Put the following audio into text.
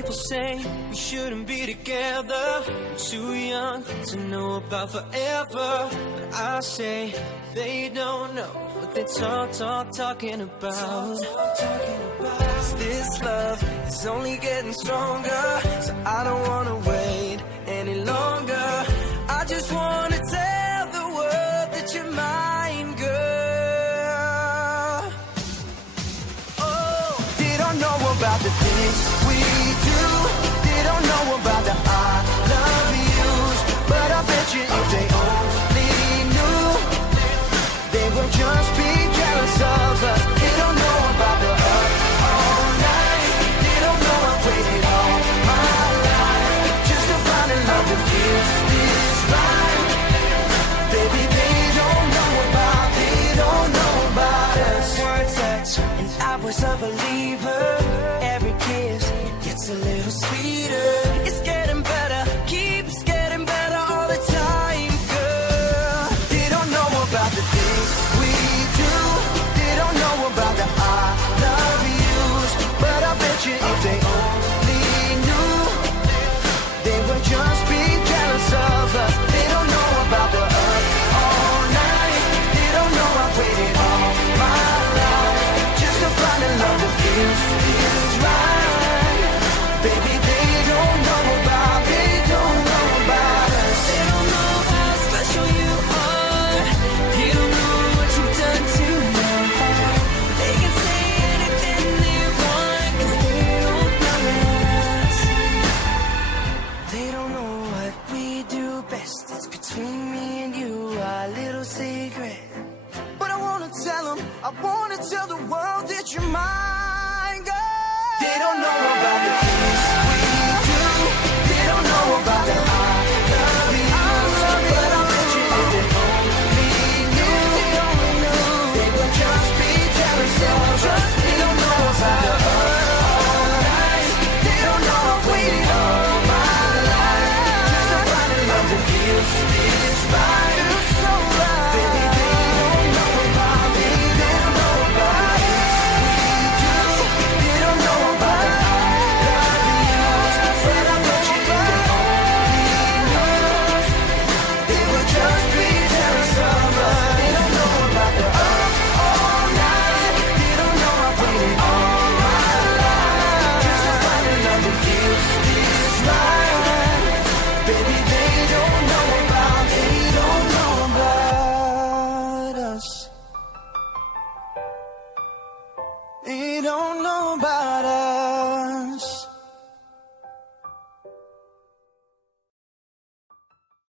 people say we shouldn't be together. I'm too young to know about forever. But I say they don't know what they talking about. This love is only getting stronger, so I don't wanna wait any longer. I just wanna tell the world that you're mine, girl. Oh, they don't know about the things we do. They don't know about the I love yous. But I bet you if they only knew, they will just be jealous of us. They don't know about the up all night. They don't know I've waited all my life just to find a love that feels this right. Baby, they don't know about us. Words touch and I was a believer. Every kiss gets a little sweeter. It's getting better, keeps getting better all the time, girl. They don't know about the things we do. They don't know about the I love yous. But I bet you if they only knew, they would just be jealous of us. They don't know about the up all night. They don't know I've waited all my life just to find a love that feels right. Baby, they don't know about us. They don't know how special you are. They don't know what you've done to me. They can say anything they want, 'cause they don't know us. They don't know what we do best. It's between me and you, our little secret. But I wanna tell them, I wanna tell the world that you're mine, girl. They don't know about the things we do. They don't know about the I love you. But I bet you if they only knew, they would just be jealous of us. They don't know about the all night. They don't know I've waited all my life just to find a love that feels this right. Baby, they don't know about us. They don't know about us. We do. They don't know about it. I love you. But I bet you if they only knew, they would just be jealous of us. They don't know about the up all night. They don't know I've waited all my life just to find a love that feels this right. Baby, they don't know about us. They don't know about